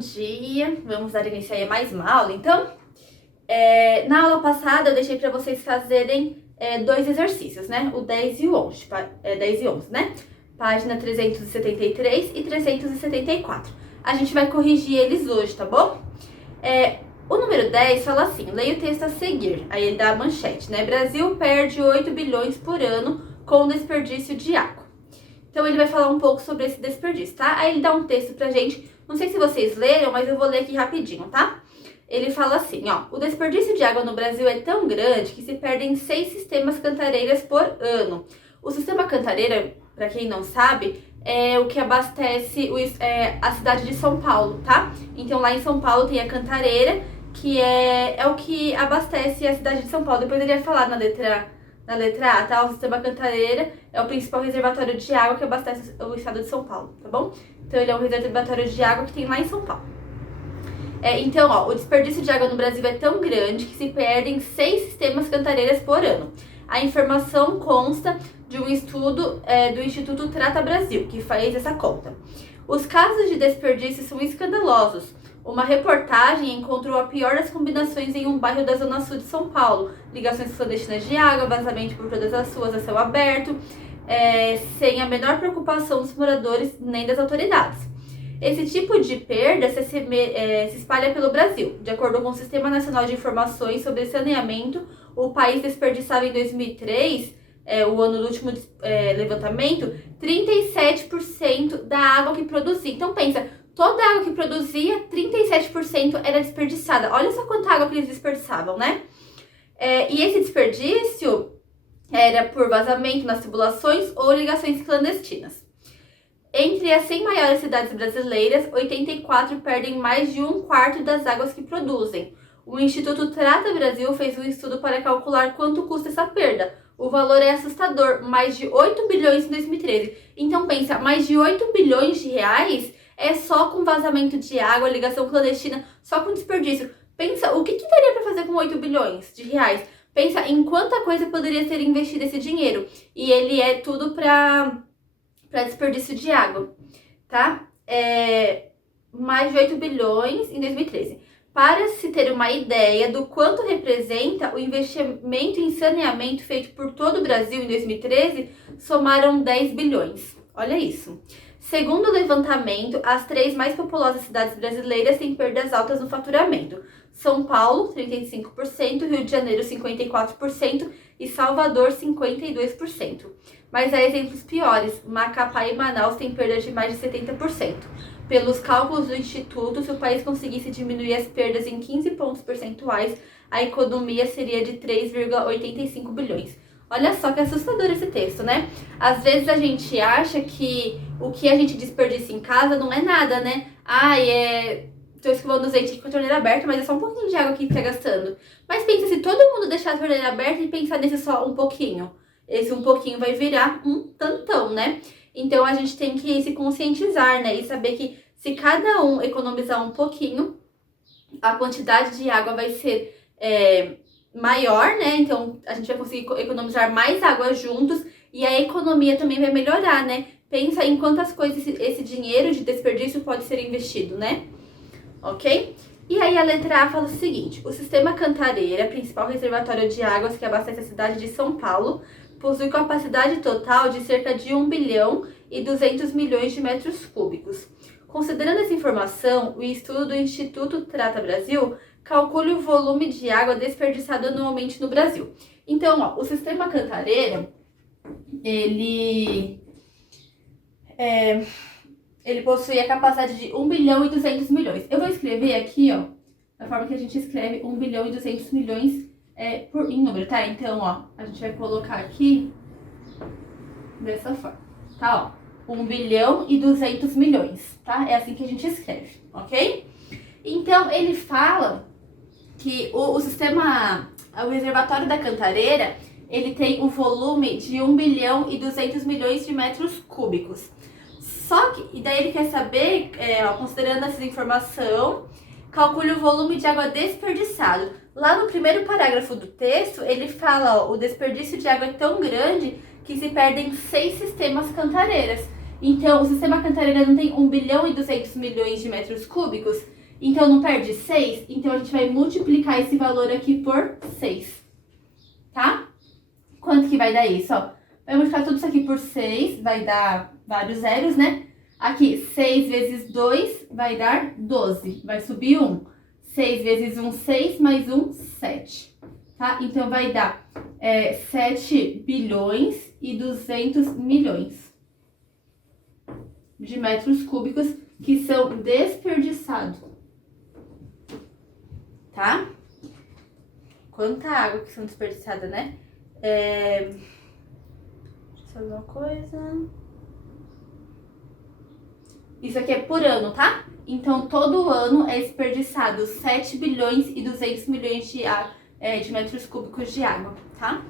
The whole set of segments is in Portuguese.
dia! Vamos dar início aí a mais uma aula, então? Na aula passada eu deixei para vocês fazerem dois exercícios, né? O 10 e o 11, 10 e 11, né? Página 373 e 374. A gente vai corrigir eles hoje, tá bom? O número 10 fala assim, leia o texto a seguir, aí ele dá a manchete, né? Brasil perde 8 bilhões por ano com desperdício de água. Então ele vai falar um pouco sobre esse desperdício, tá? Aí ele dá um texto pra gente, não sei se vocês leram, mas eu vou ler aqui rapidinho, tá? Ele fala assim, ó, o desperdício de água no Brasil é tão grande que se perdem 6 sistemas cantareiras por ano. O sistema cantareira, para quem não sabe, é o que abastece a cidade de São Paulo, tá? Então lá em São Paulo tem a cantareira, que é o que abastece a cidade de São Paulo. Depois ele vai falar na letra A, tá? O sistema cantareira é o principal reservatório de água que abastece o estado de São Paulo, tá bom? Então ele é um reservatório de água que tem lá em São Paulo. Então, ó, o desperdício de água no Brasil é tão grande que se perdem 6 sistemas cantareiras por ano. A informação consta de um estudo do Instituto Trata Brasil, que fez essa conta. Os casos de desperdício são escandalosos. Uma reportagem encontrou a pior das combinações em um bairro da zona sul de São Paulo. Ligações clandestinas de água, vazamento por todas as ruas a céu aberto, sem a menor preocupação dos moradores nem das autoridades. Esse tipo de perda se espalha pelo Brasil. De acordo com o Sistema Nacional de Informações sobre Saneamento, o país desperdiçava em 2003, o ano do último levantamento, 37% da água que produzia. Então pensa, toda a água que produzia, 37% era desperdiçada. Olha só quanta água que eles desperdiçavam, né? E esse desperdício era por vazamento nas tubulações ou ligações clandestinas. Entre as 100 maiores cidades brasileiras, 84 perdem mais de um quarto das águas que produzem. O Instituto Trata Brasil fez um estudo para calcular quanto custa essa perda. O valor é assustador, mais de 8 bilhões em 2013. Então pensa, mais de 8 bilhões de reais é só com vazamento de água, ligação clandestina, só com desperdício. Pensa, o que daria para fazer com 8 bilhões de reais? Pensa em quanta coisa poderia ser investido esse dinheiro. E ele é tudo para desperdício de água, tá? Mais de 8 bilhões em 2013. Para se ter uma ideia do quanto representa o investimento em saneamento feito por todo o Brasil em 2013, somaram 10 bilhões. Olha isso. Segundo o levantamento, as 3 mais populosas cidades brasileiras têm perdas altas no faturamento. São Paulo, 35%, Rio de Janeiro, 54% e Salvador, 52%. Mas há exemplos piores. Macapá e Manaus têm perdas de mais de 70%. Pelos cálculos do Instituto, se o país conseguisse diminuir as perdas em 15 pontos percentuais, a economia seria de 3,85 bilhões. Olha só que assustador esse texto, né? Às vezes a gente acha que o que a gente desperdiça em casa não é nada, né? Tô escovando os dentes aqui com a torneira aberta, mas é só um pouquinho de água que tá gastando. Mas pensa, se todo mundo deixar a torneira aberta e pensar nesse só um pouquinho, esse um pouquinho vai virar um tantão, né? Então a gente tem que se conscientizar, né? E saber que se cada um economizar um pouquinho, a quantidade de água vai ser maior, né? Então a gente vai conseguir economizar mais água juntos e a economia também vai melhorar, né? Pensa em quantas coisas esse dinheiro de desperdício pode ser investido, né? Ok? E aí a letra A fala o seguinte, o sistema Cantareira, principal reservatório de águas que abastece a cidade de São Paulo, possui capacidade total de cerca de 1 bilhão e 200 milhões de metros cúbicos. Considerando essa informação, o estudo do Instituto Trata Brasil calcula o volume de água desperdiçado anualmente no Brasil. Então, ó, o sistema Cantareira, ele possui a capacidade de 1 bilhão e 200 milhões. Eu vou escrever aqui, ó, da forma que a gente escreve 1 bilhão e 200 milhões em número, tá? Então, ó, a gente vai colocar aqui dessa forma, tá? Ó, 1 bilhão e 200 milhões, tá? É assim que a gente escreve, ok? Então, ele fala que o reservatório da Cantareira, ele tem o volume de 1 bilhão e 200 milhões de metros cúbicos. Só que, e daí ele quer saber, considerando essa informação, calcule o volume de água desperdiçado. Lá no primeiro parágrafo do texto, ele fala, ó, o desperdício de água é tão grande que se perdem 6 sistemas cantareiras. Então, o sistema Cantareira não tem 1 bilhão e 200 milhões de metros cúbicos? Então, não perde 6? Então, a gente vai multiplicar esse valor aqui por 6, tá? Quanto que vai dar isso, ó? Vai multiplicar tudo isso aqui por 6, vai dar vários zeros, né? Aqui, 6 vezes 2 vai dar 12, vai subir 1. 6 vezes 1, 6, mais 1, 7, tá? Então, vai dar 7 bilhões e 200 milhões de metros cúbicos que são desperdiçados, tá? Quanta água que são desperdiçada, né? Deixa eu fazer uma coisa. Isso aqui é por ano, tá? Então, todo ano é desperdiçado 7 bilhões e 200 milhões de metros cúbicos de água, tá?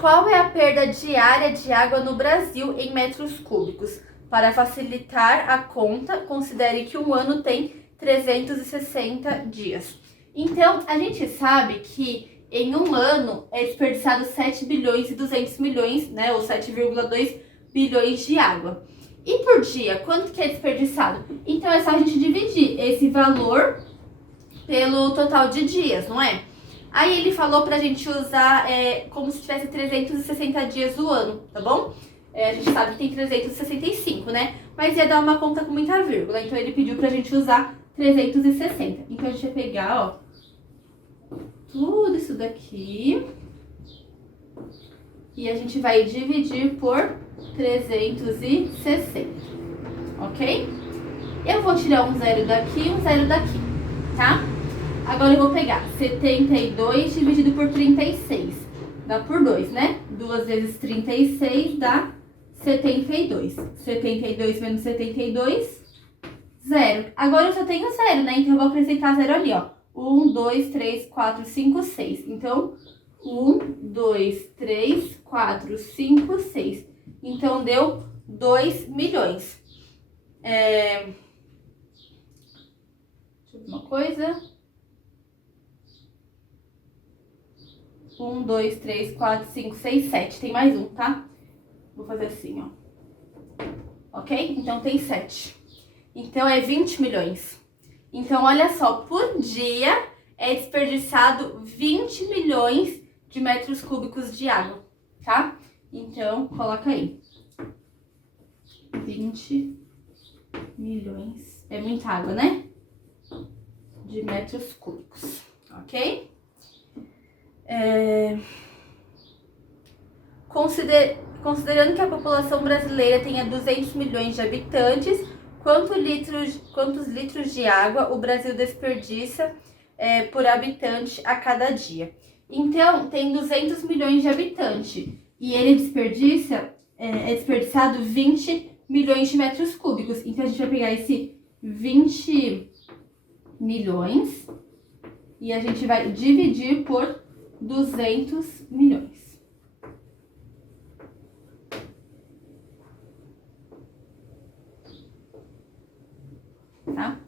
Qual é a perda diária de água no Brasil em metros cúbicos? Para facilitar a conta, considere que um ano tem 360 dias. Então, a gente sabe que em um ano é desperdiçado 7 bilhões e 200 milhões, né? Ou 7,2 bilhões de água. E por dia, quanto que é desperdiçado? Então, é só a gente dividir esse valor pelo total de dias, não é? Aí ele falou pra gente usar como se tivesse 360 dias do ano, tá bom? A gente sabe que tem 365, né? Mas ia dar uma conta com muita vírgula, então ele pediu pra gente usar 360. Então a gente vai pegar, ó, tudo isso daqui e a gente vai dividir por 360, ok? Eu vou tirar um zero daqui e um zero daqui, tá? Agora eu vou pegar 72 dividido por 36. Dá por 2, né? 2 vezes 36 dá 72. 72 menos 72, 0. Agora eu só tenho 0, né? Então eu vou acrescentar 0 ali, ó. 1, 2, 3, 4, 5, 6. Então, 1, 2, 3, 4, 5, 6. Então, deu 2 milhões. Deixa eu ver uma coisa. 1, 2, 3, 4, 5, 6, 7. Tem mais um, tá? Vou fazer assim, ó. Ok? Então, tem 7. Então, é 20 milhões. Então, olha só, por dia é desperdiçado 20 milhões de metros cúbicos de água, tá? Então, coloca aí. 20 milhões. É muita água, né? De metros cúbicos, ok? Considerando que a população brasileira tenha 200 milhões de habitantes, quantos litros de água o Brasil desperdiça por habitante a cada dia? Então, tem 200 milhões de habitantes e ele é desperdiçado 20 milhões de metros cúbicos. Então, a gente vai pegar esse 20 milhões e a gente vai dividir por 200 milhões. Tá?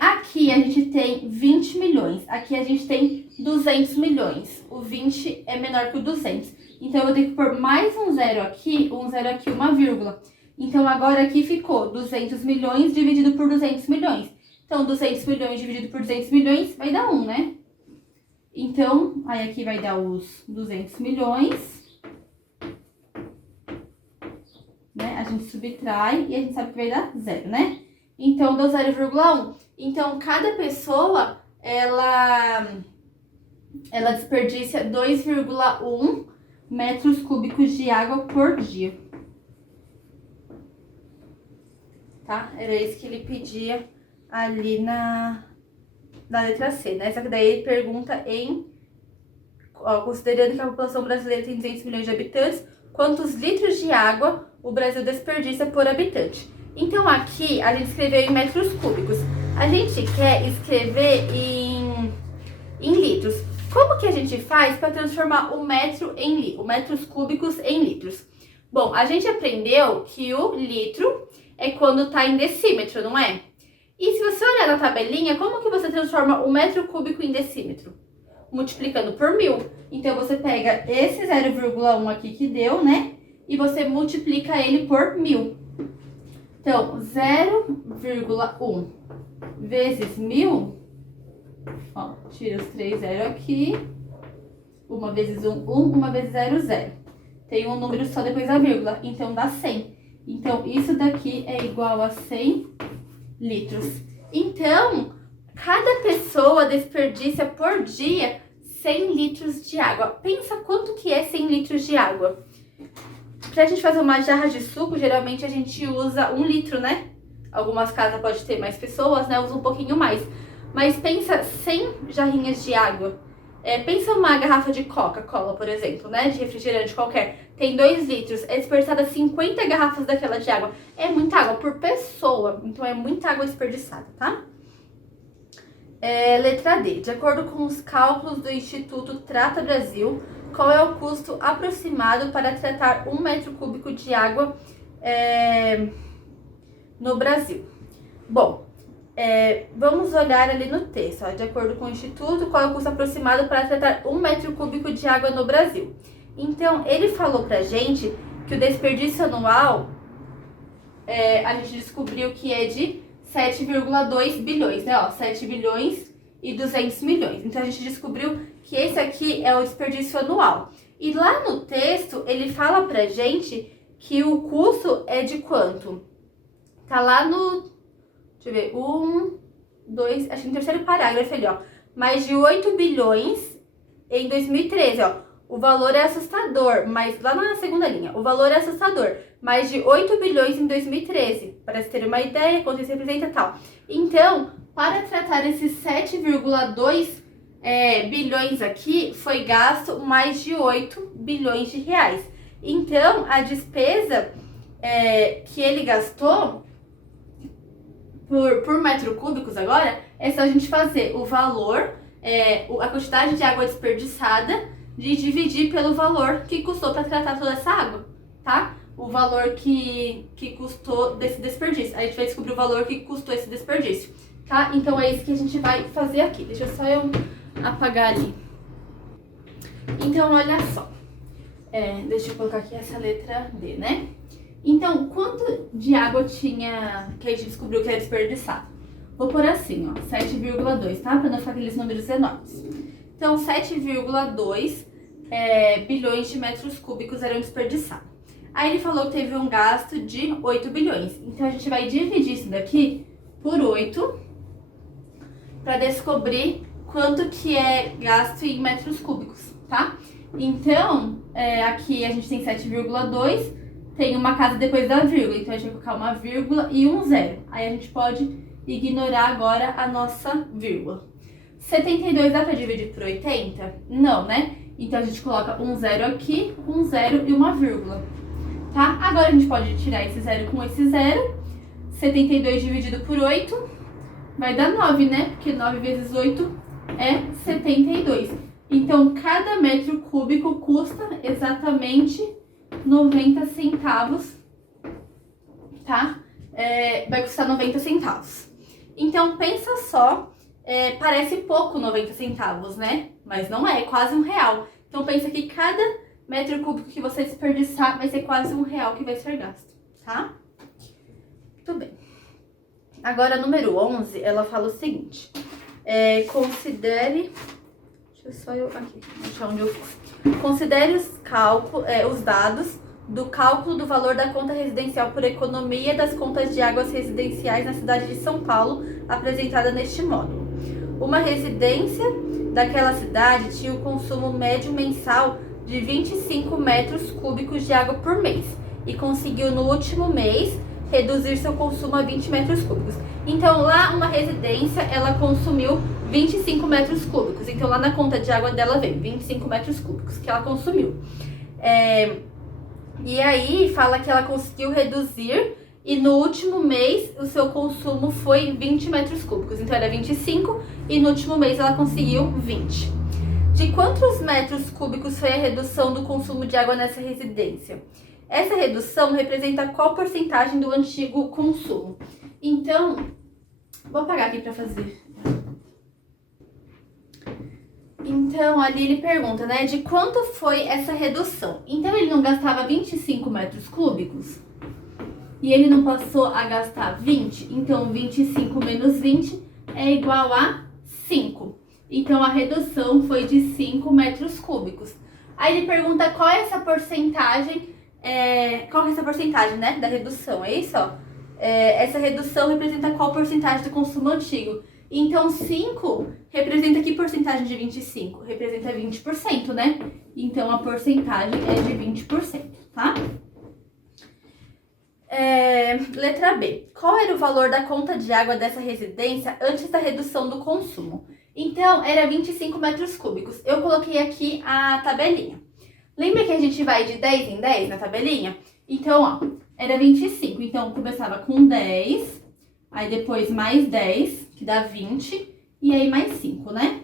Aqui a gente tem 20 milhões, aqui a gente tem 200 milhões. O 20 é menor que o 200. Então, eu vou ter que pôr mais um zero aqui, uma vírgula. Então, agora aqui ficou 200 milhões dividido por 200 milhões. Então, 200 milhões dividido por 200 milhões vai dar 1, né? Então, aí aqui vai dar os 200 milhões. Né? A gente subtrai e a gente sabe que vai dar 0, né? Então, deu 0,1. Então, cada pessoa, ela desperdiça 2,1 metros cúbicos de água por dia. Tá? Era isso que ele pedia ali na letra C, né? Só que daí ele pergunta considerando que a população brasileira tem 200 milhões de habitantes, quantos litros de água o Brasil desperdiça por habitante? Então, aqui, a gente escreveu em metros cúbicos. A gente quer escrever em litros. Como que a gente faz para transformar o metros cúbicos em litros? Bom, a gente aprendeu que o litro é quando está em decímetro, não é? E se você olhar na tabelinha, como que você transforma o metro cúbico em decímetro? Multiplicando por 1000. Então, você pega esse 0,1 aqui que deu, né? e você multiplica ele por 1000. Então, 0,1 vezes 1000, ó, tira os 3 zero aqui, 1 vezes 1, 1 vezes 0, 0. Tem um número só depois da vírgula, então dá 100. Então, isso daqui é igual a 100 litros. Então, cada pessoa desperdiça por dia 100 litros de água. Pensa quanto que é 100 litros de água. Pra gente fazer uma jarra de suco, geralmente a gente usa 1 litro, né? Algumas casas pode ter mais pessoas, né? Usa um pouquinho mais. Mas pensa 100 jarrinhas de água. Pensa uma garrafa de Coca-Cola, por exemplo, né? De refrigerante qualquer. Tem 2 litros. É desperdiçada 50 garrafas daquela de água. É muita água por pessoa. Então é muita água desperdiçada, tá? Letra D. De acordo com os cálculos do Instituto Trata Brasil, qual é o custo aproximado para tratar 1 metro cúbico de água no Brasil? Bom, vamos olhar ali no texto. Ó. De acordo com o Instituto, qual é o custo aproximado para tratar 1 metro cúbico de água no Brasil? Então, ele falou pra gente que o desperdício anual, a gente descobriu que é de 7,2 bilhões, né? Ó, 7 bilhões e 200 milhões. Então, a gente descobriu que esse aqui é o desperdício anual. E lá no texto, ele fala pra gente que o custo é de quanto? Tá lá no... Deixa eu ver. 1, 2... Acho que no terceiro parágrafo ali, ó. Mais de 8 bilhões em 2013, ó. O valor é assustador, mas lá na segunda linha, o valor é assustador. Mais de 8 bilhões em 2013, para se ter uma ideia, quanto isso representa e tal. Então, para tratar esses 7,2 bilhões aqui, foi gasto mais de 8 bilhões de reais. Então, a despesa que ele gastou por metro cúbicos agora, é só a gente fazer o valor, a quantidade de água desperdiçada, de dividir pelo valor que custou para tratar toda essa água, tá? O valor que custou desse desperdício. Aí a gente vai descobrir o valor que custou esse desperdício, tá? Então é isso que a gente vai fazer aqui. Deixa só eu apagar ali. Então, olha só. Deixa eu colocar aqui essa letra D, né? Então, quanto de água tinha que a gente descobriu que era desperdiçado? Vou pôr assim, ó, 7,2, tá? Para não ficar aqueles números enormes. Então, 7,2 bilhões de metros cúbicos eram desperdiçados. Aí ele falou que teve um gasto de 8 bilhões. Então, a gente vai dividir isso daqui por 8 para descobrir quanto que é gasto em metros cúbicos, tá? Então, aqui a gente tem 7,2, tem uma casa depois da vírgula. Então, a gente vai colocar uma vírgula e um zero. Aí a gente pode ignorar agora a nossa vírgula. 72 dá para dividir por 80? Não, né? Então, a gente coloca um zero aqui, um zero e uma vírgula, tá? Agora, a gente pode tirar esse zero com esse zero. 72 dividido por 8 vai dar 9, né? Porque 9 vezes 8 é 72. Então, cada metro cúbico custa exatamente 90 centavos, tá? Vai custar 90 centavos. Então, pensa só... parece pouco 90 centavos, né? Mas não é quase R$1. Então pensa que cada metro cúbico que você desperdiçar vai ser quase R$1 que vai ser gasto, tá? Muito bem. Agora, número 11, ela fala o seguinte. Considere... Deixa eu só eu... Aqui, achar onde eu fiz. Considere os dados do cálculo do valor da conta residencial por economia das contas de águas residenciais na cidade de São Paulo, apresentada neste módulo. Uma residência daquela cidade tinha o consumo médio mensal de 25 metros cúbicos de água por mês e conseguiu no último mês reduzir seu consumo a 20 metros cúbicos. Então lá uma residência, ela consumiu 25 metros cúbicos. Então lá na conta de água dela vem 25 metros cúbicos que ela consumiu. E aí fala que ela conseguiu reduzir e no último mês o seu consumo foi 20 metros cúbicos. Então era 25 e no último mês ela conseguiu 20. De quantos metros cúbicos foi a redução do consumo de água nessa residência? Essa redução representa qual porcentagem do antigo consumo? Então, vou apagar aqui para fazer. Então, Então, ali ele pergunta, né, de quanto foi essa redução? Então, ele não gastava 25 metros cúbicos e ele não passou a gastar 20, então 25 menos 20 é igual a 5. Então, a redução foi de 5 metros cúbicos. Aí ele pergunta qual é essa porcentagem, né, da redução, é isso, ó? Essa redução representa qual porcentagem do consumo antigo? Então, 5 representa que porcentagem de 25? Representa 20%, né? Então, a porcentagem é de 20%, tá? Letra B. Qual era o valor da conta de água dessa residência antes da redução do consumo? Então, era 25 metros cúbicos. Eu coloquei aqui a tabelinha. Lembra que a gente vai de 10 em 10 na tabelinha? Então, ó, era 25. Então, começava com 10, aí depois mais 10, que dá 20, e aí mais 5, né?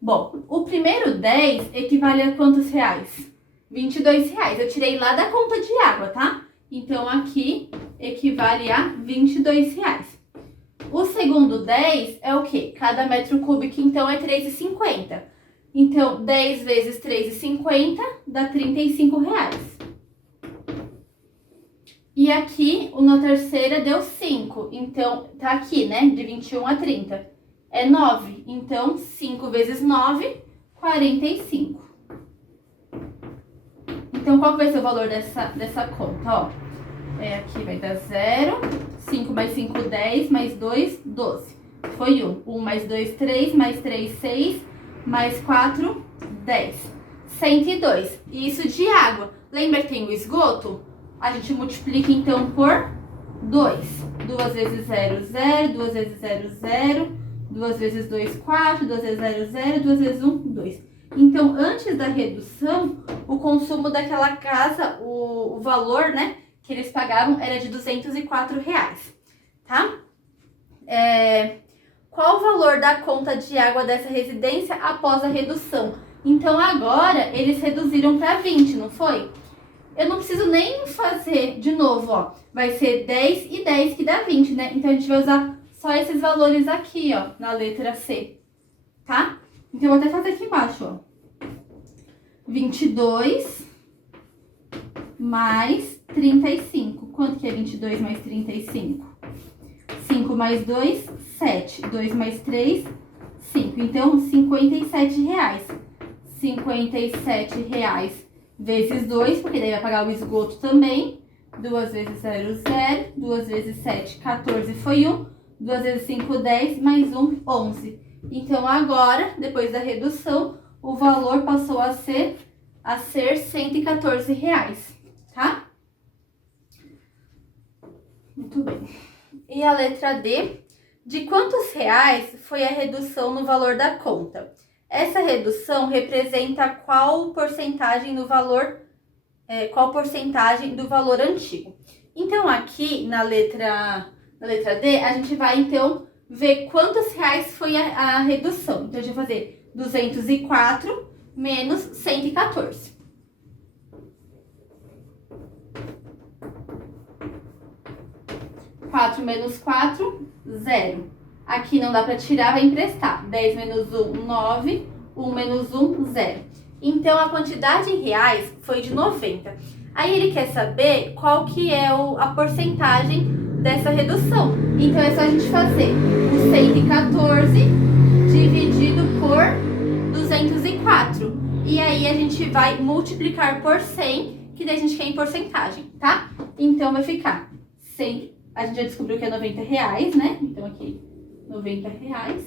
Bom, o primeiro 10 equivale a quantos reais? 22 reais. Eu tirei lá da conta de água, tá? Então, aqui equivale a 22 reais. O segundo 10 é o quê? Cada metro cúbico, então, é 3,50. Então, 10 vezes 3,50 dá 35 reais. E aqui, na terceira deu 5. Então, tá aqui, né? De 21 a 30. É 9. Então, 5 vezes 9, 45. Então, qual vai ser o valor dessa conta, ó? Aqui vai dar 0. 5 mais 5, 10. Mais 2, 12. Foi 1. 1 mais 2, 3. Mais 3, 6. Mais 4, 10. 102. Isso de água. Lembra que tem o esgoto? A gente multiplica, então, por 2. 2 vezes 0, 0. 2 vezes 0, 0. 2 vezes 2, 4. 2 vezes 0, 0. 2 vezes 1, 2. Então, antes da redução, o consumo daquela casa, o valor, né, que eles pagavam era de 204 reais, tá? Qual o valor da conta de água dessa residência após a redução? Então, agora, eles reduziram para 20, não foi? Eu não preciso nem fazer de novo, ó. Vai ser 10 e 10 que dá 20, né? Então, a gente vai usar só esses valores aqui, ó, na letra C, tá? Então, eu vou até fazer aqui embaixo, ó. 22 mais 35. Quanto que é 22 mais 35? 5 mais 2, 7. 2 mais 3, 5. Então, 57 reais. 57 reais vezes 2, porque daí vai pagar o esgoto também. 2 vezes 0, 0. 2 vezes 7, 14 foi 1. 2 vezes 5, 10. Mais 1, 11. Então, agora, depois da redução, o valor passou a ser 114 reais, tá? Muito bem. E a letra D, de quantos reais foi a redução no valor da conta? Essa redução representa qual porcentagem do valor antigo? Então, aqui na letra D, a gente vai, então, ver quantos reais foi a redução. Então, a gente vai fazer 204 menos 114. 4 menos 4, 0. Aqui não dá para tirar, vai emprestar. 10 menos 1, 9. 1 menos 1, 0. Então, a quantidade em reais foi de 90. Aí, ele quer saber qual que é a porcentagem dessa redução. Então, é só a gente fazer o 114 dividido por 204. E aí, a gente vai multiplicar por 100, que daí a gente quer em porcentagem, tá? Então, vai ficar 100. A gente já descobriu que é 90 reais, né? Então, aqui, 90 reais.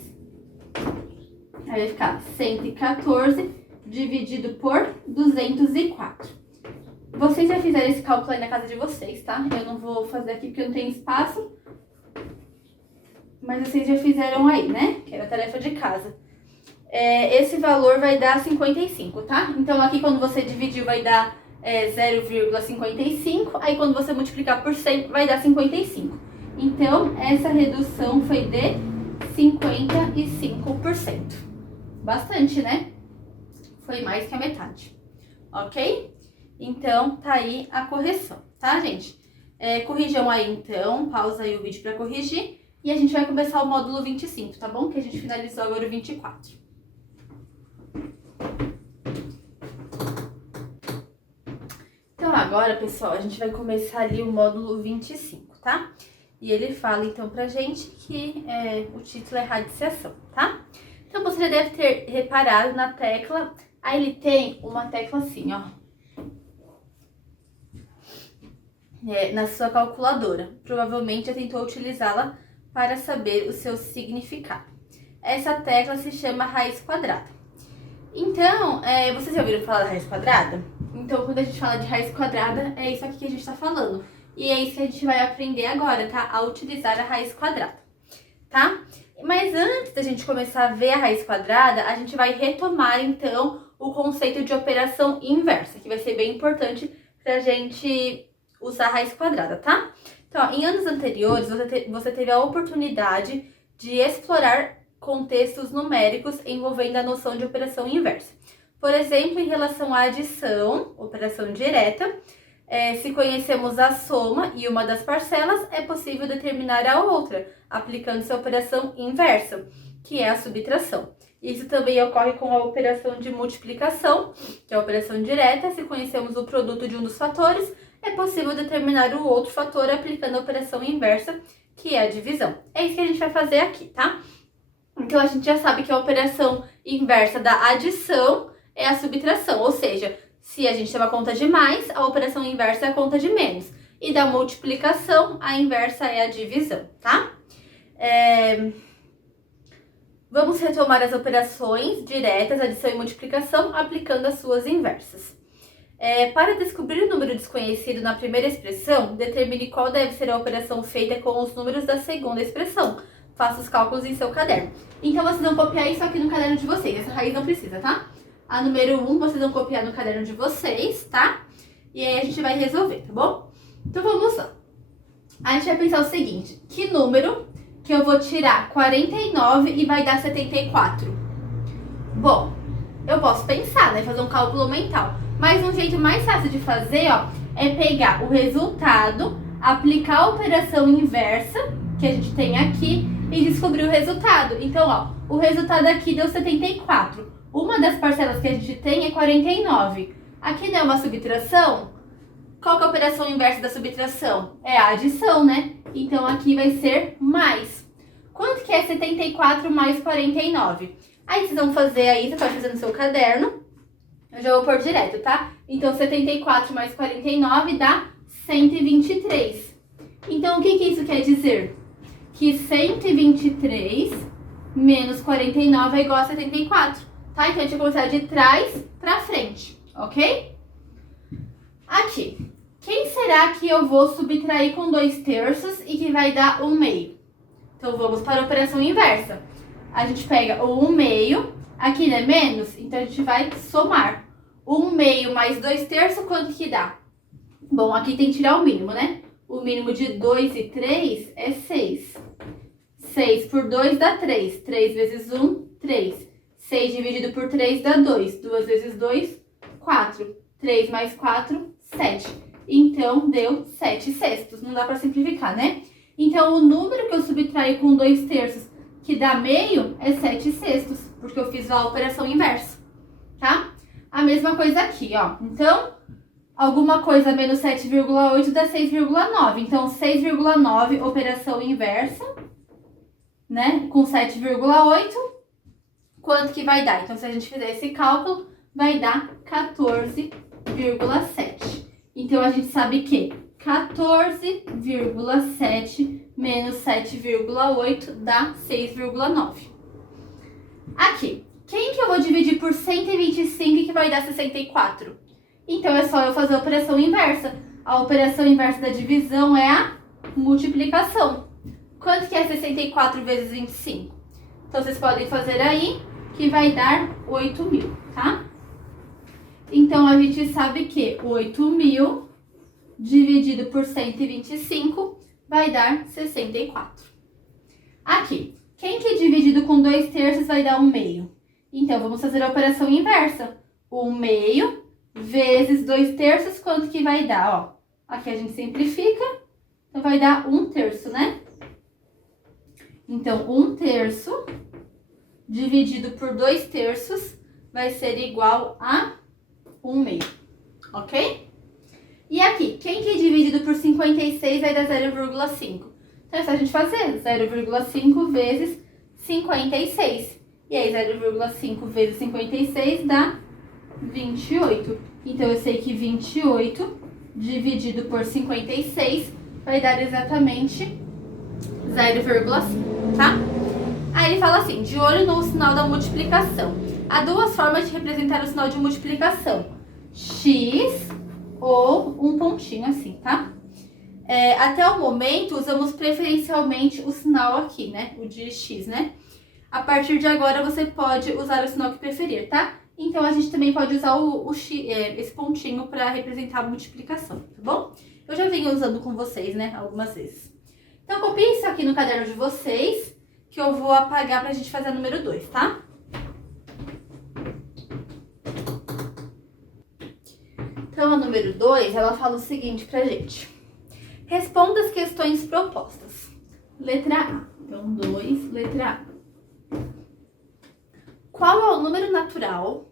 Aí vai ficar 114 dividido por 204. Vocês já fizeram esse cálculo aí na casa de vocês, tá? Eu não vou fazer aqui porque não tem espaço. Mas vocês já fizeram aí, né? Que era a tarefa de casa. Esse valor vai dar 55, tá? Então, aqui quando você dividir vai dar 0,55, aí quando você multiplicar por 100 vai dar 55. Então, essa redução foi de 55%. Bastante, né? Foi mais que a metade, ok? Então, tá aí a correção, tá, gente? Corrijam aí, então, pausa aí o vídeo para corrigir. E a gente vai começar o módulo 25, tá bom? Que a gente finalizou agora o 24. Então, agora, pessoal, a gente vai começar ali o módulo 25, tá? E ele fala, então, pra gente que o título é radiciação, tá? Então, você já deve ter reparado na tecla. Aí ele tem uma tecla assim, ó. Na sua calculadora. Provavelmente já tentou utilizá-la para saber o seu significado. Essa tecla se chama raiz quadrada. Então, vocês já ouviram falar da raiz quadrada? Então, quando a gente fala de raiz quadrada, é isso aqui que a gente tá falando. E é isso que a gente vai aprender agora, tá? A utilizar a raiz quadrada, tá? Mas antes da gente começar a ver a raiz quadrada, a gente vai retomar, então, o conceito de operação inversa, que vai ser bem importante pra gente usar a raiz quadrada, tá? Então, ó, em anos anteriores, você teve a oportunidade de explorar contextos numéricos envolvendo a noção de operação inversa. Por exemplo, em relação à adição, operação direta, se conhecemos a soma e uma das parcelas, é possível determinar a outra, aplicando-se a operação inversa, que é a subtração. Isso também ocorre com a operação de multiplicação, que é a operação direta. Se conhecemos o produto de um dos fatores, é possível determinar o outro fator aplicando a operação inversa, que é a divisão. É isso que a gente vai fazer aqui, tá? Então, a gente já sabe que a operação inversa da adição é a subtração, ou seja, se a gente tem uma conta de mais, a operação inversa é a conta de menos. E da multiplicação, a inversa é a divisão, tá? Vamos retomar as operações diretas, adição e multiplicação, aplicando as suas inversas. Para descobrir o número desconhecido na primeira expressão, determine qual deve ser a operação feita com os números da segunda expressão. Faça os cálculos em seu caderno. Então, vocês vão copiar isso aqui no caderno de vocês. Essa raiz não precisa, tá? A número 1, vocês vão copiar no caderno de vocês, tá? E aí, a gente vai resolver, tá bom? Então, vamos lá. A gente vai pensar o seguinte. Que número que eu vou tirar 49 e vai dar 74? Bom, eu posso pensar, né? Fazer um cálculo mental. Mas um jeito mais fácil de fazer, ó, é pegar o resultado, aplicar a operação inversa, que a gente tem aqui, e descobrir o resultado. Então, ó, o resultado aqui deu 74. Uma das parcelas que a gente tem é 49. Aqui não é uma subtração? Qual que é a operação inversa da subtração? É a adição, né? Então, aqui vai ser mais. Quanto que é 74 mais 49? Aí, vocês vão fazer aí, você pode fazer no seu caderno. Eu já vou pôr direto, tá? Então, 74 mais 49 dá 123. Então, o que que isso quer dizer? Que 123 menos 49 é igual a 74, tá? Então, a gente vai começar de trás pra frente, ok? Aqui, quem será que eu vou subtrair com 2/3 e que vai dar 1/2? Então, vamos para a operação inversa. A gente pega o 1/2, aqui não é menos, então a gente vai somar. 1/2 mais 2/3, quanto que dá? Bom, aqui tem que tirar o mínimo, né? O mínimo de 2 e 3 é 6. 6 por 2 dá 3. 3 vezes 1, 3. 6 dividido por 3 dá 2. 2 vezes 2, 4. 3 mais 4, 7. Então, deu 7/6. Não dá para simplificar, né? Então, o número que eu subtraio com 2/3, que dá meio, é 7/6, porque eu fiz a operação inversa, tá? A mesma coisa aqui, ó. Então, alguma coisa menos 7,8 dá 6,9. Então, 6,9, operação inversa, né? Com 7,8, quanto que vai dar? Então, se a gente fizer esse cálculo, vai dar 14,7. Então, a gente sabe que 14,7 menos 7,8 dá 6,9. Aqui, quem que eu vou dividir por 125 que vai dar 64? Então, é só eu fazer a operação inversa. A operação inversa da divisão é a multiplicação. Quanto que é 64 vezes 25? Então, vocês podem fazer aí, que vai dar 8.000, tá? Então, a gente sabe que 8.000 dividido por 125 vai dar 64. Aqui, quem que dividido com 2/3 vai dar 1/2? Então, vamos fazer a operação inversa. 1/2 vezes 2/3, quanto que vai dar? Ó, aqui a gente simplifica, então vai dar 1/3, né? Então, 1/3 dividido por 2/3 vai ser igual a 1 meio, ok? E aqui, quem que é dividido por 56 vai dar 0,5? Então é só a gente fazer 0,5 vezes 56. E aí 0,5 vezes 56 dá 28. Então eu sei que 28 dividido por 56 vai dar exatamente 0,5, tá? Aí ele fala assim, de olho no sinal da multiplicação. Há duas formas de representar o sinal de multiplicação. X ou um pontinho assim, tá? Até o momento, usamos preferencialmente o sinal aqui, né? O de X, né? A partir de agora, você pode usar o sinal que preferir, tá? Então, a gente também pode usar o X, esse pontinho para representar a multiplicação, tá bom? Eu já venho usando com vocês, né? Algumas vezes. Então, copie isso aqui no caderno de vocês, que eu vou apagar pra gente fazer a número 2, tá? Então, a número 2, ela fala o seguinte pra gente. Responda as questões propostas. Letra A. Então, 2, letra A. Qual é o número natural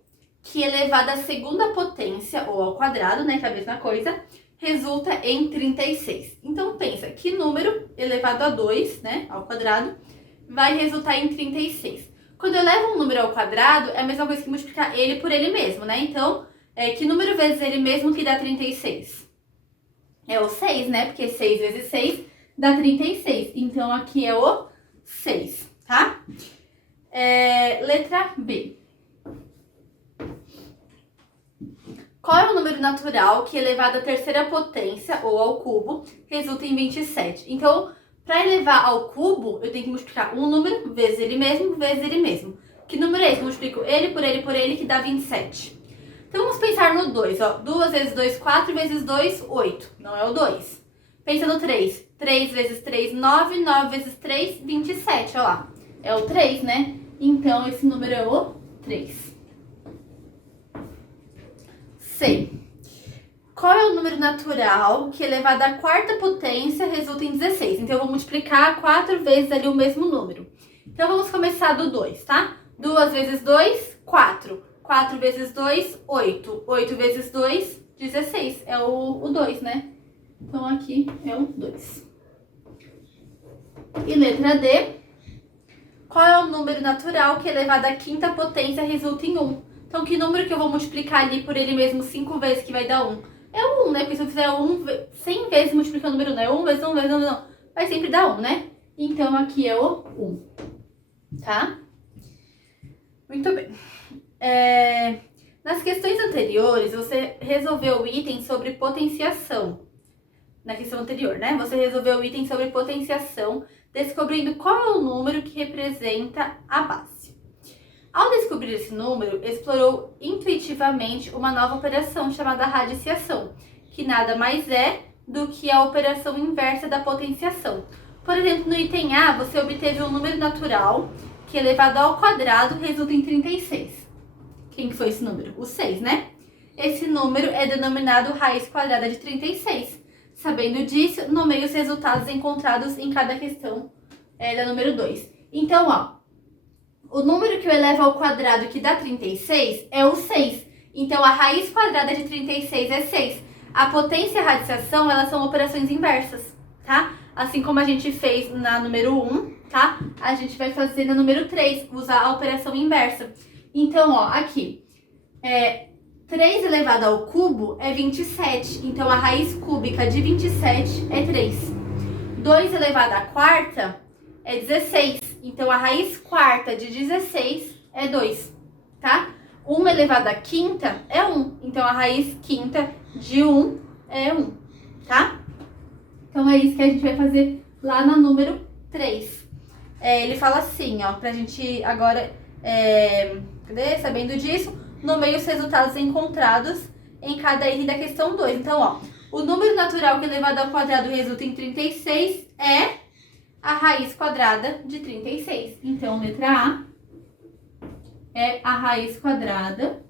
que elevado à segunda potência, ou ao quadrado, né, que é a mesma coisa, resulta em 36? Então, pensa, que número elevado a 2, né, ao quadrado, vai resultar em 36? Quando eu levo um número ao quadrado, é a mesma coisa que multiplicar ele por ele mesmo, né? Então, que número vezes ele mesmo que dá 36? É o 6, né? Porque 6 vezes 6 dá 36. Então, aqui é o 6, tá? Letra B. Qual é o número natural que elevado à terceira potência, ou ao cubo, resulta em 27? Então, para elevar ao cubo, eu tenho que multiplicar um número vezes ele mesmo, vezes ele mesmo. Que número é esse? Eu multiplico ele por ele, que dá 27. Então, vamos pensar no 2, ó. 2 vezes 2, 4 vezes 2, 8. Não é o 2. Pensa no 3. 3 vezes 3, 9. 9 vezes 3, 27. Olha lá. É o 3, né? Então, esse número é o 3. C. Qual é o número natural que elevado à quarta potência resulta em 16? Então, eu vou multiplicar 4 vezes ali o mesmo número. Então, vamos começar do 2, tá? 2 vezes 2, 4. 4 vezes 2, 8. 8 vezes 2, 16. É o 2, né? Então, aqui é o 2. E letra D. Qual é o número natural que elevado à quinta potência resulta em 1? Então, que número que eu vou multiplicar ali por ele mesmo 5 vezes que vai dar 1? É o 1, né? Porque se eu fizer 100 vezes multiplicando o número 1, é 1 vezes 1 vezes 1 vezes 1, vai sempre dar 1, né? Então, aqui é o 1, tá? Muito bem. Nas questões anteriores, você resolveu o item sobre potenciação. Na questão anterior, né? Você resolveu o item sobre potenciação, descobrindo qual é o número que representa a base. Ao descobrir esse número, explorou intuitivamente uma nova operação chamada radiciação, que nada mais é do que a operação inversa da potenciação. Por exemplo, no item A, você obteve um número natural que elevado ao quadrado resulta em 36. Quem que foi esse número? O 6, né? Esse número é denominado raiz quadrada de 36. Sabendo disso, nomeie os resultados encontrados em cada questão da número 2. Então, ó, o número que eu elevo ao quadrado que dá 36 é o 6. Então, a raiz quadrada de 36 é 6. A potência e a radiciação, elas são operações inversas, tá? Assim como a gente fez na número 1, tá? A gente vai fazer na número 3, usar a operação inversa. Então, ó, aqui, 3 elevado ao cubo é 27. Então, a raiz cúbica de 27 é 3. 2 elevado à quarta é 16. Então, a raiz quarta de 16 é 2, tá? 1 elevado à quinta é 1. Então, a raiz quinta de 1 é 1, tá? Então, é isso que a gente vai fazer lá no número 3. Ele fala assim, ó, pra gente agora, sabendo disso, nomeie os resultados encontrados em cada item da questão 2. Então, ó, o número natural que elevado ao quadrado resulta em 36 é a raiz quadrada de 36. Então, letra A é a raiz quadrada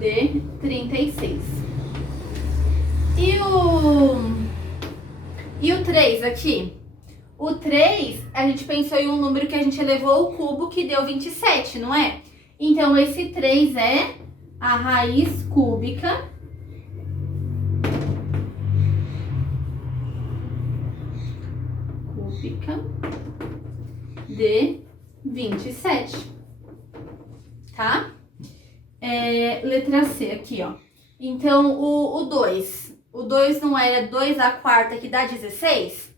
de 36. E o 3 aqui? O 3, a gente pensou em um número que a gente elevou ao cubo, que deu 27, não é? Então, esse 3 é a raiz cúbica de 27, tá? Letra C aqui, ó. Então, o 2 não era 2 à quarta que dá 16?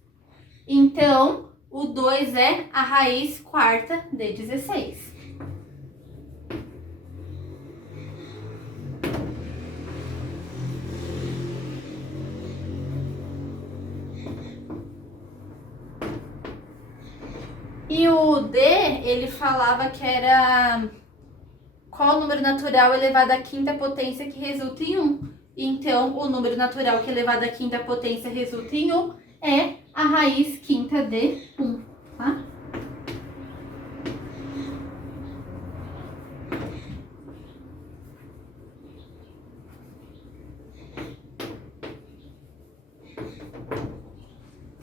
Então, o 2 é a raiz quarta de 16. E o D, ele falava que era qual número natural elevado à quinta potência que resulta em 1. Então, o número natural que elevado à quinta potência resulta em 1 é a raiz quinta de 1, tá?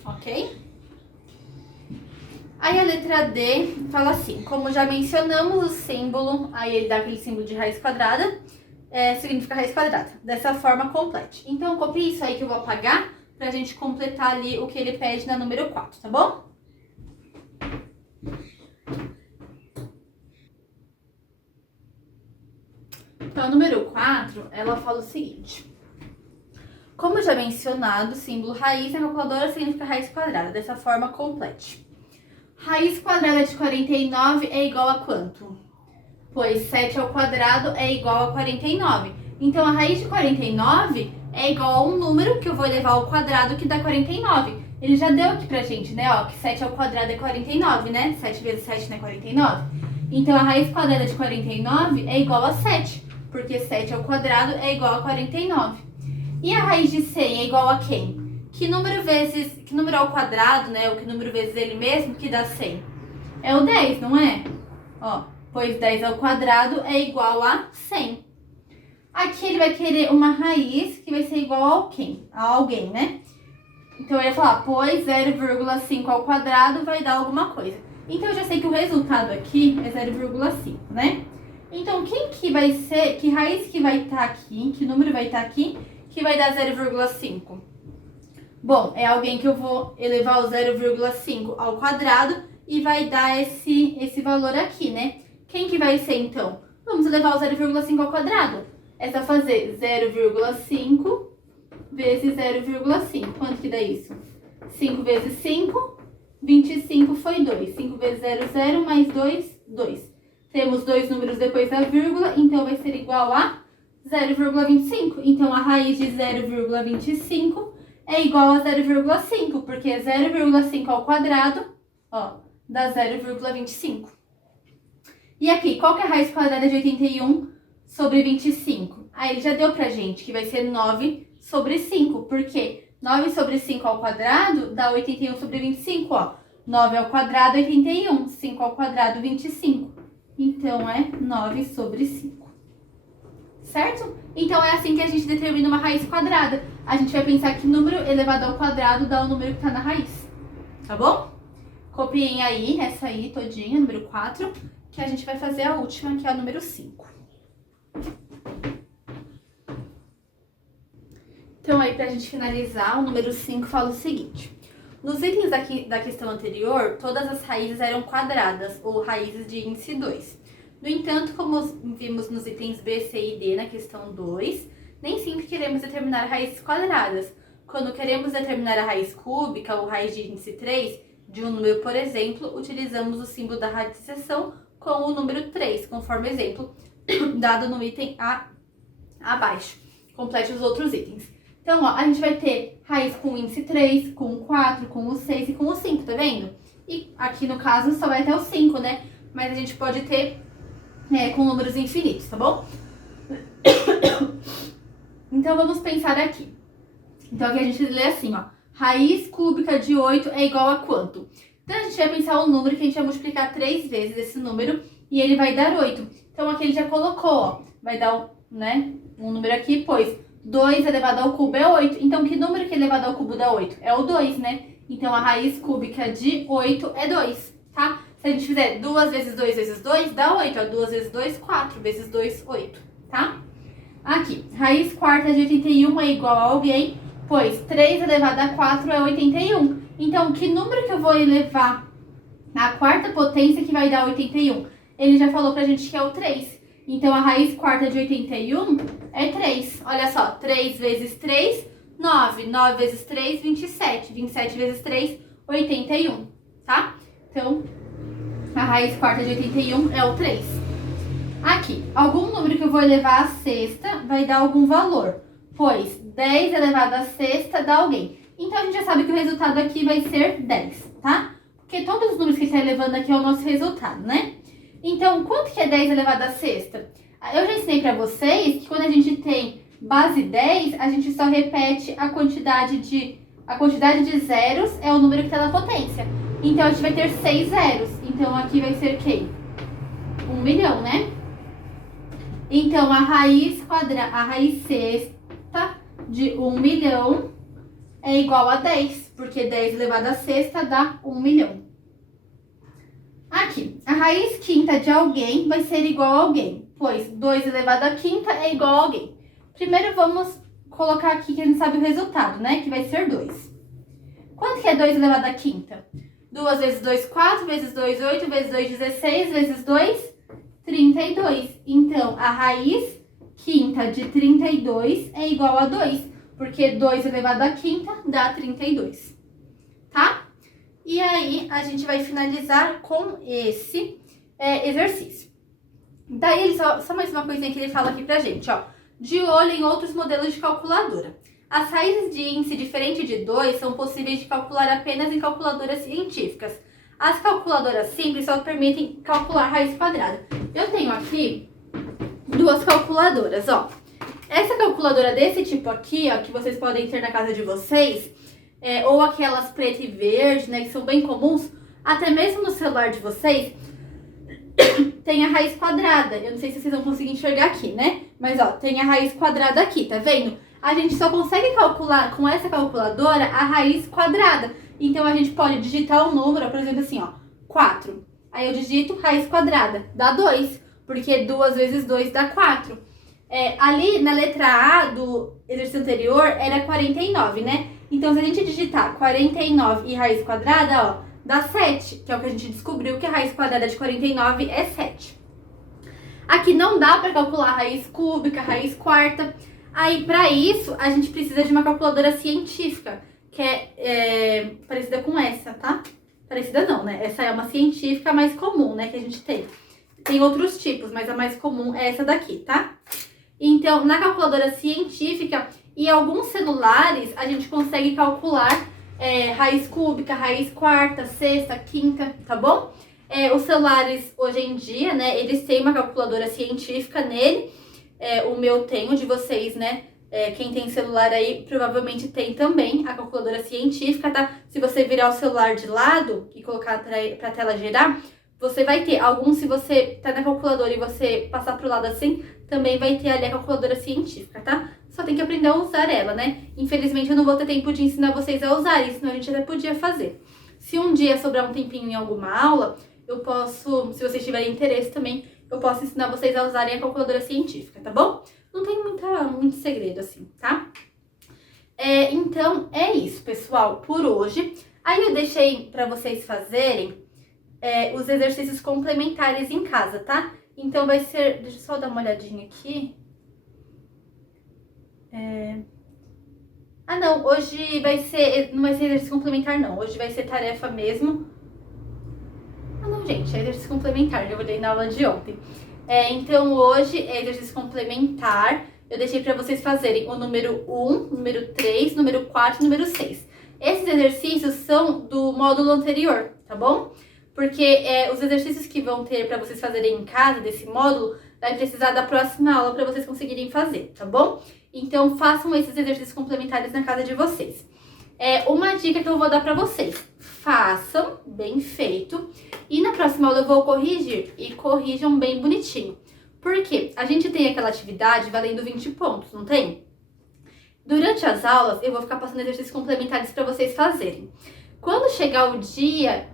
Ok? Aí a letra D fala assim, como já mencionamos o símbolo, aí ele dá aquele símbolo de raiz quadrada, significa raiz quadrada. Dessa forma, complete. Então, copie isso aí que eu vou apagar pra gente completar ali o que ele pede na número 4, tá bom? Então, a número 4, ela fala o seguinte. Como já mencionado, símbolo raiz na calculadora significa raiz quadrada. Dessa forma, complete. Raiz quadrada de 49 é igual a quanto? Pois 7 ao quadrado é igual a 49. Então, a raiz de 49 é igual a um número que eu vou elevar ao quadrado que dá 49. Ele já deu aqui pra gente, né? Ó, que 7 ao quadrado é 49, né? 7 vezes 7 não é 49? Então, a raiz quadrada de 49 é igual a 7, porque 7 ao quadrado é igual a 49. E a raiz de 100 é igual a quem? Que número ao quadrado, né? Ou que número vezes ele mesmo que dá 100? É o 10, não é? Ó, pois 10 ao quadrado é igual a 100. Aqui ele vai querer uma raiz que vai ser igual a quem? A alguém, né? Então eu ia falar, pois 0,5 ao quadrado vai dar alguma coisa. Então eu já sei que o resultado aqui é 0,5, né? Então quem que vai ser, que raiz que vai estar aqui, que número vai estar aqui, que vai dar 0,5? Bom, é alguém que eu vou elevar o 0,5 ao quadrado e vai dar esse valor aqui, né? Quem que vai ser, então? Vamos elevar o 0,5 ao quadrado. É só fazer 0,5 vezes 0,5. Quanto que dá isso? 5 vezes 5, 25 foi 2. 5 vezes 0, 0, mais 2, 2. Temos dois números depois da vírgula, então vai ser igual a 0,25. Então, a raiz de 0,25 é igual a 0,5, porque 0,5 ao quadrado, ó, dá 0,25. E aqui, qual que é a raiz quadrada de 81 sobre 25? Aí ele já deu pra gente que vai ser 9 sobre 5, porque 9 sobre 5 ao quadrado dá 81 sobre 25, ó. 9 ao quadrado, 81. 5 ao quadrado, 25. Então, é 9 sobre 5. Certo? Então, é assim que a gente determina uma raiz quadrada. A gente vai pensar que número elevado ao quadrado dá o número que está na raiz. Tá bom? Copiem aí, essa aí todinha, número 4, que a gente vai fazer a última, que é a número 5. Então, aí, pra gente finalizar, o número 5 fala o seguinte. Nos itens da questão anterior, todas as raízes eram quadradas, ou raízes de índice 2. No entanto, como vimos nos itens B, C e D na questão 2, nem sempre queremos determinar raízes quadradas. Quando queremos determinar a raiz cúbica ou raiz de índice 3 de um número, por exemplo, utilizamos o símbolo da radiciação com o número 3, conforme exemplo dado no item abaixo. Complete os outros itens. Então, ó, a gente vai ter raiz com o índice 3, com o 4, com o 6 e com o 5, tá vendo? E aqui no caso só vai até o 5, né? Mas a gente pode ter com números infinitos, tá bom? Então, vamos pensar aqui. Então, aqui a gente lê assim, ó. Raiz cúbica de 8 é igual a quanto? Então, a gente vai pensar um número que a gente vai multiplicar 3 vezes esse número e ele vai dar 8. Então, aqui ele já colocou, ó. Vai dar um número aqui, pois 2 elevado ao cubo é 8. Então, que número que é elevado ao cubo dá 8? É o 2, né? Então, a raiz cúbica de 8 é 2, tá? Se a gente fizer 2 vezes 2 vezes 2, dá 8. Ó, 2 vezes 2, 4. Vezes 2, 8, tá? Aqui, raiz quarta de 81 é igual a alguém, pois 3 elevado a 4 é 81. Então, que número que eu vou elevar na quarta potência que vai dar 81? Ele já falou pra gente que é o 3. Então, a raiz quarta de 81 é 3. Olha só, 3 vezes 3, 9. 9 vezes 3, 27. 27 vezes 3, 81, tá? Então, a raiz quarta de 81 é o 3. Aqui, algum número que eu vou elevar à sexta vai dar algum valor, pois 10 elevado à sexta dá alguém. Então, a gente já sabe que o resultado aqui vai ser 10, tá? Porque todos os números que está elevando aqui é o nosso resultado, né? Então, quanto que é 10 elevado à sexta? Eu já ensinei para vocês que quando a gente tem base 10, a gente só repete a quantidade de zeros é o número que está na potência. Então, a gente vai ter 6 zeros. Então, aqui vai ser quem? 1 milhão, né? Então, a raiz sexta de 1 milhão é igual a 10, porque 10 elevado à sexta dá 1 milhão. Aqui, a raiz quinta de alguém vai ser igual a alguém, pois 2 elevado à quinta é igual a alguém. Primeiro vamos colocar aqui que a gente sabe o resultado, né? Que vai ser 2. Quanto que é 2 elevado à quinta? 2 vezes 2, 4, vezes 2, 8, vezes 2, 16, vezes 2, 32. Então, a raiz quinta de 32 é igual a 2, porque 2 elevado à quinta dá 32, tá? E aí, a gente vai finalizar com esse exercício. Daí, ele só mais uma coisinha que ele fala aqui pra gente, ó. De olho em outros modelos de calculadora. As raízes de índice diferente de 2 são possíveis de calcular apenas em calculadoras científicas. As calculadoras simples só permitem calcular raiz quadrada. Eu tenho aqui duas calculadoras, ó. Essa calculadora desse tipo aqui, ó, que vocês podem ter na casa de vocês, ou aquelas preta e verde, né, que são bem comuns, até mesmo no celular de vocês, tem a raiz quadrada. Eu não sei se vocês vão conseguir enxergar aqui, né? Mas, ó, tem a raiz quadrada aqui, tá vendo? A gente só consegue calcular com essa calculadora a raiz quadrada. Então, a gente pode digitar um número, por exemplo, assim, ó, 4. Aí eu digito raiz quadrada, dá 2, porque 2 vezes 2 dá 4. Ali na letra A do exercício anterior era 49, né? Então, se a gente digitar 49 e raiz quadrada, ó, dá 7, que é o que a gente descobriu, que a raiz quadrada de 49 é 7. Aqui não dá para calcular raiz cúbica, raiz quarta. Aí, para isso, a gente precisa de uma calculadora científica, que é parecida com essa, tá? Parecida não, né? Essa é uma científica mais comum, né, que a gente tem. Tem outros tipos, mas a mais comum é essa daqui, tá? Então, na calculadora científica e alguns celulares, a gente consegue calcular raiz cúbica, raiz quarta, sexta, quinta, tá bom? Os celulares, hoje em dia, né, eles têm uma calculadora científica nele. O meu tem, o de vocês, né? Quem tem celular aí, provavelmente tem também a calculadora científica, tá? Se você virar o celular de lado e colocar pra tela girar, você vai ter. Alguns, se você tá na calculadora e você passar pro lado assim, também vai ter ali a calculadora científica, tá? Só tem que aprender a usar ela, né? Infelizmente, eu não vou ter tempo de ensinar vocês a usar isso, senão a gente até podia fazer. Se um dia sobrar um tempinho em alguma aula, eu posso, se vocês tiverem interesse também, eu posso ensinar vocês a usarem a calculadora científica, tá bom? Não tem muito segredo assim, tá? Então, é isso, pessoal, por hoje. Aí eu deixei pra vocês fazerem os exercícios complementares em casa, tá? Então vai ser, deixa eu só dar uma olhadinha aqui. Não, hoje vai ser, não vai ser exercício complementar não, hoje vai ser tarefa mesmo. Não, gente, é exercício complementar, eu olhei na aula de ontem. Então hoje é exercício complementar, eu deixei pra vocês fazerem o número 1, número 3, número 4 e número 6. Esses exercícios são do módulo anterior, tá bom? Porque os exercícios que vão ter pra vocês fazerem em casa, desse módulo, vai precisar da próxima aula pra vocês conseguirem fazer, tá bom? Então, façam esses exercícios complementares na casa de vocês. Uma dica que eu vou dar pra vocês. Façam bem feito. E na próxima aula eu vou corrigir. E corrijam bem bonitinho. Por quê? A gente tem aquela atividade valendo 20 pontos, não tem? Durante as aulas, eu vou ficar passando exercícios complementares para vocês fazerem. Quando chegar o dia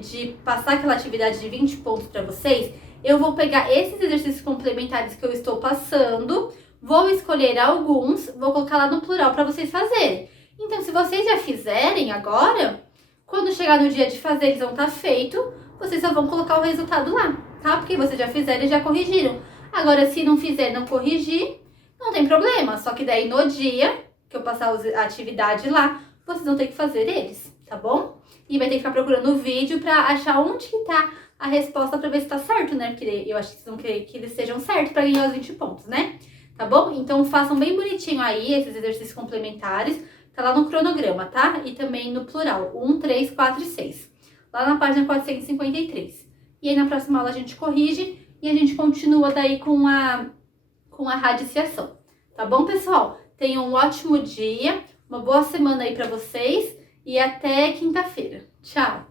de passar aquela atividade de 20 pontos para vocês, eu vou pegar esses exercícios complementares que eu estou passando, vou escolher alguns, vou colocar lá no plural para vocês fazerem. Então, se vocês já fizerem agora, quando chegar no dia de fazer, eles vão estar feitos, vocês só vão colocar o resultado lá, tá? Porque vocês já fizeram e já corrigiram. Agora, se não fizer, não corrigir, não tem problema. Só que daí, no dia que eu passar a atividade lá, vocês vão ter que fazer eles, tá bom? E vai ter que ficar procurando o vídeo pra achar onde que tá a resposta pra ver se tá certo, né? Porque eu acho que vocês vão querer que eles sejam certos pra ganhar os 20 pontos, né? Tá bom? Então, façam bem bonitinho aí esses exercícios complementares. Tá lá no cronograma, tá? E também no plural, 1, 3, 4 e 6. Lá na página 453. E aí, na próxima aula, a gente corrige e a gente continua daí com a radiciação. Tá bom, pessoal? Tenham um ótimo dia, uma boa semana aí pra vocês e até quinta-feira. Tchau!